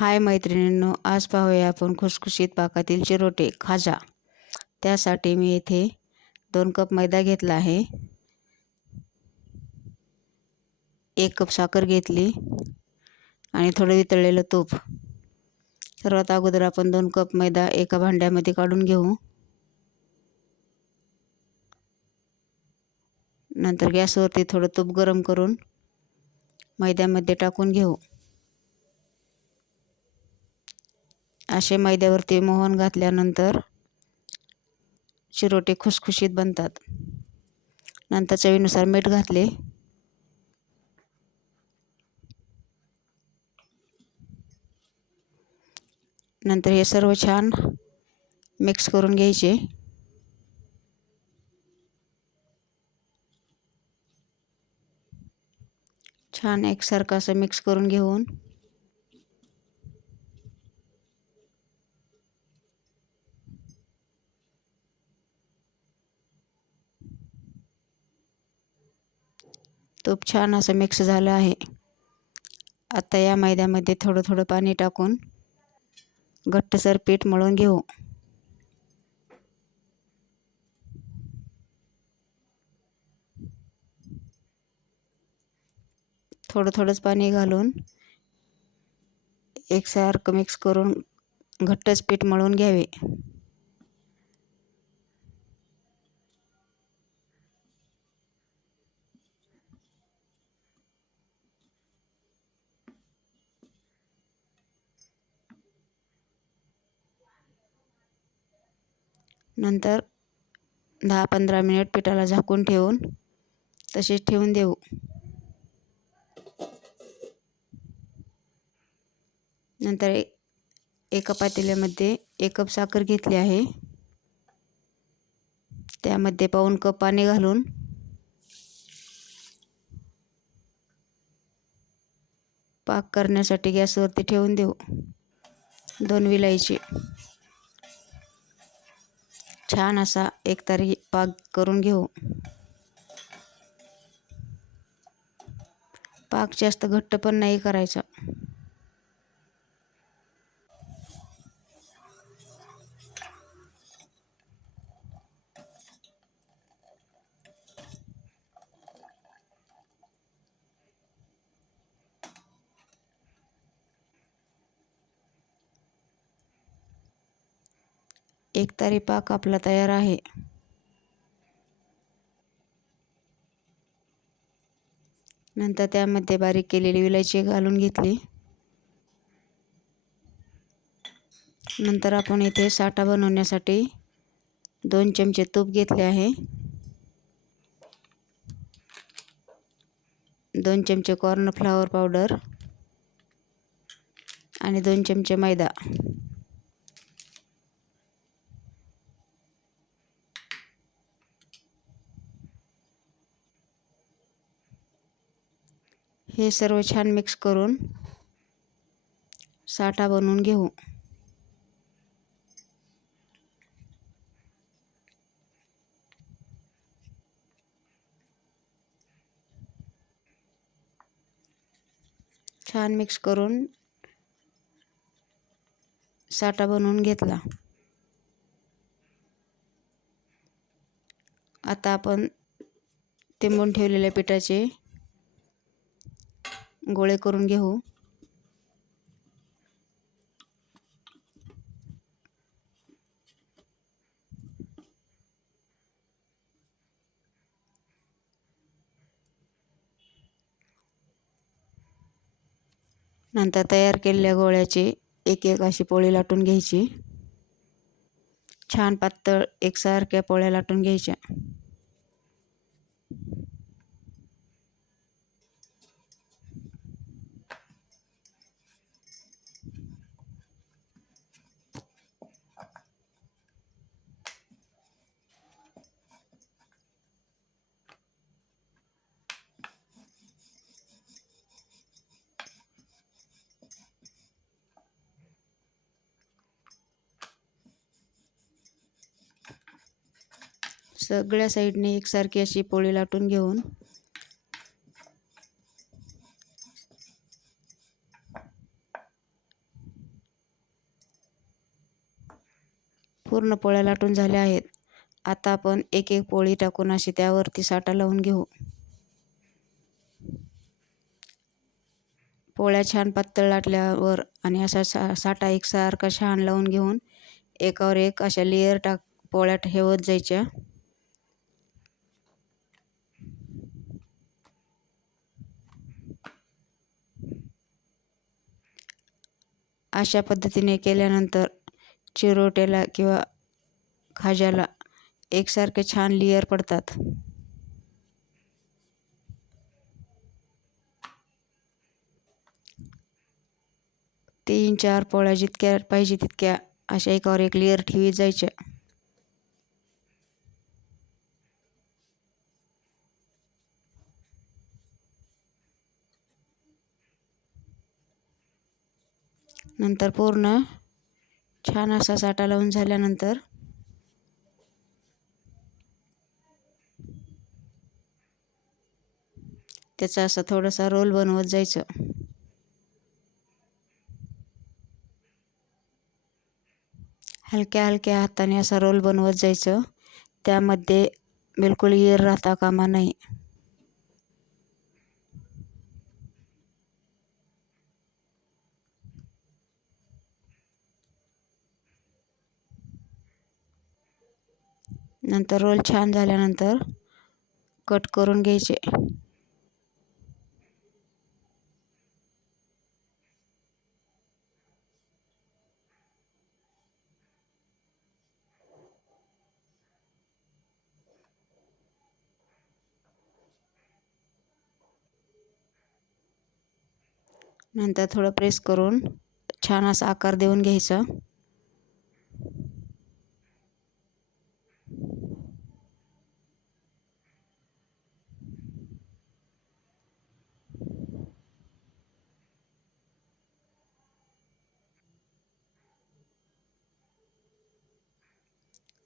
हाय मैत्रिणींनो, आज पाहूया आपण खुसखुशीत पाकातील चिरोटे खाजा। त्यासाठी मी येथे 2 कप मैदा घेतला आहे, 1 कप साखर घेतली आणि थोडं वितळलेलं तूप। सर्वात अगोदर आपण 2 कप मैदा एका भांड्यामध्ये काढून घेऊ। नंतर गॅसवरती थोडं तूप गरम करून मैद्यामध्ये टाकून घेऊ। असे मैद्यावरती मोहन घातल्यानंतर चिरोटे खुसखुशीत बनतात। नंतर चवीनुसार मीठ घातले। नंतर हे सर्व छान मिक्स करून घ्यायचे। छान एकसारखं असं मिक्स करून घेऊन तूप छान असं मिक्स झालं आहे। आता या मैद्यामध्ये थोडं थोडं पाणी टाकून घट्टसर पीठ मळून घेऊ। थोडं थोडंच पाणी घालून एकसारखं मिक्स करून घट्टच पीठ मळून घ्यावे। नंतर 10-15 मिनिट पिठाला झाकून ठेवून तसेच ठेवून देऊ। नंतर एका पातेल्यामध्ये 1 कप साखर घेतली आहे, त्यामध्ये पाऊण कप पाणी घालून पाक करण्यासाठी गॅसवरती ठेवून देऊ। 2 विलायची छान असा एकतारी पाक करून घेऊ। पाक जास्त घट्ट पण नाही करायचा। एकतारी पाक आपला तयार आहे। नंतर त्यामध्ये बारीक केलेली विलायची घालून घेतली। नंतर आपण इथे साठा बनवण्यासाठी 2 चमचे तूप घेतले आहे, 2 चमचे कॉर्नफ्लॉवर पावडर आणि 2 चमचे मैदा। हे सर्व छान मिक्स करून साठा बनवून घेऊ। छान मिक्स करून साठा बनवून घेतला। आता आपण तिंबून ठेवलेल्या पिठाचे गोळे करून घेऊ। नंतर तयार केलेल्या गोळ्याची एक एक अशी पोळी लाटून घ्यायची। छान पातळ एकसारख्या पोळ्या लाटून घ्यायच्या। सगळ्या साईडने एकसारखी अशी पोळी लाटून घेऊन पूर्ण पोळ्या लाटून झाल्या आहेत. आता आपण एक एक पोळी टाकून अशी त्यावरती साठा लावून घेऊ. पोळ्या छान पातळ लाटल्यावर आणि असा साठा एकसारखा छान लावून घेऊन एकावर एक अशा लेयर पोळ्या ठेवत जायच्या. अशा पद्धतीने केल्यानंतर चिरोट्याला किंवा खाज्याला एकसारखे छान लेयर पडतात. तीन चार पोळ्या जितक्या पाहिजे तितक्या अशा एकावर एक लेयर ठेवीत जायच्या. नंतर पूर्ण छान असा साठा लावून झाल्यानंतर त्याचा असा थोडासा रोल बनवत जायचं. हलक्या हलक्या हाताने असा रोल बनवत जायचं. त्यामध्ये बिलकुल एअर राहता कामा नये. नंतर रोल छान झाल्यानंतर कट करून घ्यायचे. नंतर थोडं प्रेस करून छान असा आकार देऊन घ्यायचा.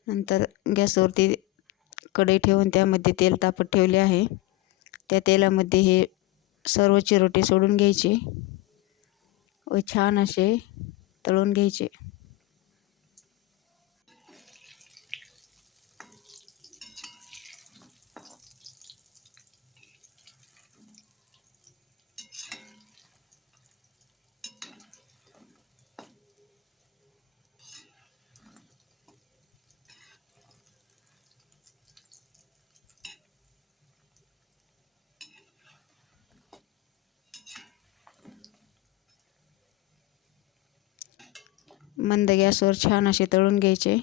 नंतर गॅसवरती कढई ठेवून त्यामध्ये तेल तापत ठेवले आहे. त्या तेलामध्ये हे सर्व चिरोटे सोडून घ्यायचे व छान असे तळून घ्यायचे. मंद गॅसवर छान असे तळून घ्यायचे.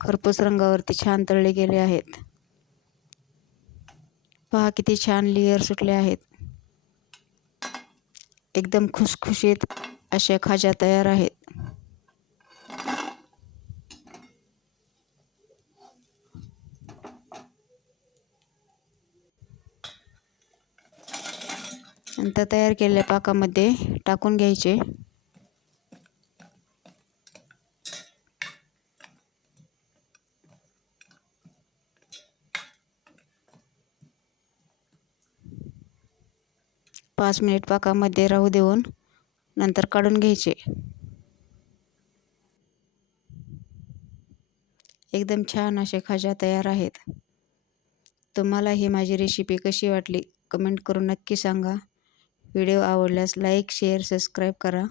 खरपूस रंगावरती छान तळले गेले आहेत. पहा किती छान लेयर सुटले आहेत. एकदम खुसखुशीत अशा खाज्या तयार आहेत. नंतर तयार केलेल्या पाकामध्ये टाकून घ्यायचे. पाच मिनिट पाकामध्ये राहू देऊन नंतर काढून घ्यायचे. एकदम छान असे खाज्या तयार आहेत. तुम्हाला ही माझी रेसिपी कशी वाटली कमेंट करून नक्की सांगा. व्हिडिओ आवडल्यास लाईक, शेअर, सबस्क्राईब करा.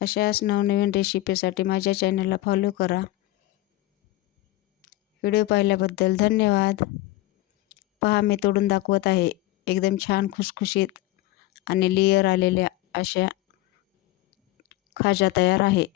अशाच नवनवीन रेसिपीसाठी माझ्या चॅनलला फॉलो करा. व्हिडिओ पाहिल्याबद्दल धन्यवाद. पहा मी तोडून दाखवत आहे. एकदम छान खुसखुशीत आणि लेयर आलेल्या अशा खाज्या तयार आहे.